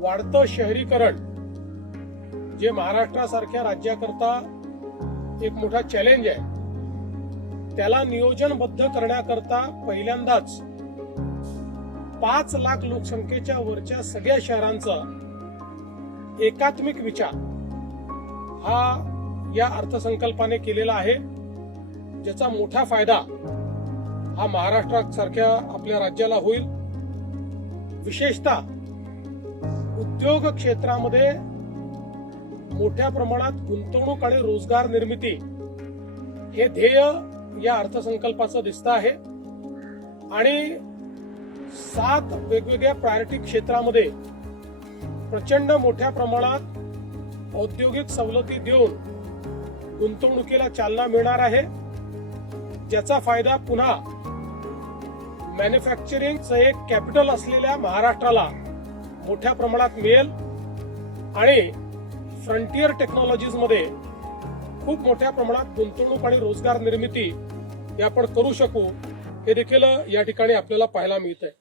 वाढतं शहरीकरण जे महाराष्ट्रासारख्या राज्याकरता एक मोठा चॅलेंज आहे, त्याला नियोजनबद्ध करण्याकरता पहिल्यांदाच 5 लाख लोकसंख्येच्या वरच्या सगळ्या शहरांचा एकात्मिक विचार हा या अर्थसंकल्पाने केलेला आहे, ज्याचा मोठा फायदा हा महाराष्ट्रासारख्या आपल्या राज्याला होईल। विशेषतः उद्योग क्षेत्रामध्ये मोठ्या प्रमाणात गुंतवणूक आणि रोजगार निर्मिती हे ध्येय या अर्थसंकल्पाचं दिसतं आहे आणि 7 वेगवेगळ्या प्रायोरिटी क्षेत्रामध्ये प्रचंड मोठ्या प्रमाणात औद्योगिक सवलती देऊन गुंतवणुकीला चालना मिळणार आहे, ज्याचा फायदा पुन्हा मॅन्युफॅक्चरिंगचं एक कॅपिटल असलेल्या महाराष्ट्राला मोठ्या प्रमाणात मिळेल आणि फ्रंटियर टेक्नॉलॉजीज मध्ये खूप मोठ्या प्रमाणात गुंतवणूक आणि रोजगार निर्मिती आपण करू शकू, हे देखील या ठिकाणी आपल्याला पाहायला मिळत आहे।